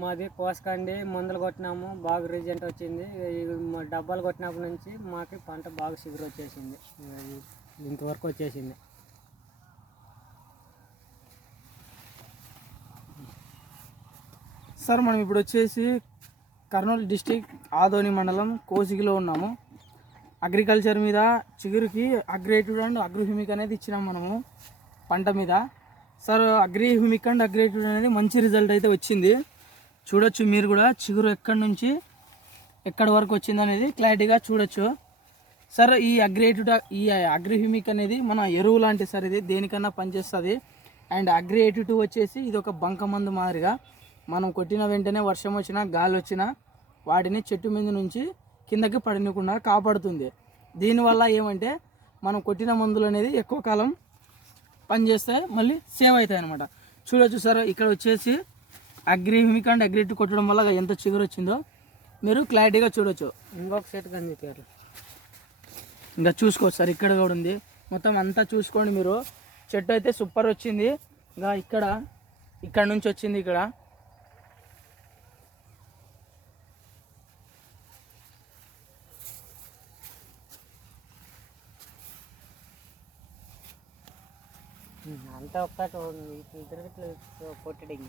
మాది కోసకండి, మందులు కొట్టినాము, బాగా రిజల్ట్ వచ్చింది. డబ్బాలు కొట్టినప్పటి నుంచి మాకు పంట బాగా చిగురు వచ్చేసింది. ఇంతవరకు వచ్చేసింది. సార్ మనం ఇప్పుడు వచ్చేసి కర్నూలు డిస్టిక్ ఆదోని మండలం కోసిగిలో ఉన్నాము. అగ్రికల్చర్ మీద చిగురుకి అగ్రేటివ్ అండ్ అగ్రోహ్యూమిక్ అనేది ఇచ్చినాం మనము పంట మీద. సార్ అగ్రిహ్యూమిక్ అండ్ అగ్రేటివ్ అనేది మంచి రిజల్ట్ అయితే వచ్చింది. చూడొచ్చు మీరు కూడా చిగురు ఎక్కడి నుంచి ఎక్కడి వరకు వచ్చింది అనేది క్లారిటీగా చూడొచ్చు. సార్ ఈ అగ్రిహ్యూమిక్ అనేది మన ఎరువు లాంటి సార్, ఇది దేనికన్నా పనిచేస్తుంది. అండ్ అగ్రియేటివ్ వచ్చేసి ఇది ఒక బంక మందు మాదిరిగా మనం కొట్టిన వెంటనే వర్షం వచ్చినా గాలి వచ్చినా వాటిని చెట్టు మీద నుంచి కిందకి పడనీయకుండా కాపాడుతుంది. దీనివల్ల ఏమంటే మనం కొట్టిన మందులు అనేది ఎక్కువ కాలం పనిచేస్తాయి, మళ్ళీ సేవ్ అవుతాయి అన్నమాట. చూడొచ్చు సార్, ఇక్కడ వచ్చేసి అగ్రిహ్యూమిక్ అండ్ అగ్రేటివ్ కొట్టడం వల్ల ఎంత చిగురు వచ్చిందో మీరు క్లారిటీగా చూడొచ్చు. ఇంకొక సెట్ కందిపోయారు, ఇంకా చూసుకోవచ్చు సార్. ఇక్కడ కూడా ఉంది, మొత్తం అంతా చూసుకోండి మీరు. చెట్టు అయితే సూపర్ వచ్చింది. ఇంకా ఇక్కడ నుంచి వచ్చింది ఇక్కడ. అంతా ఒక్కటి ఇద్దరు కొట్టడం.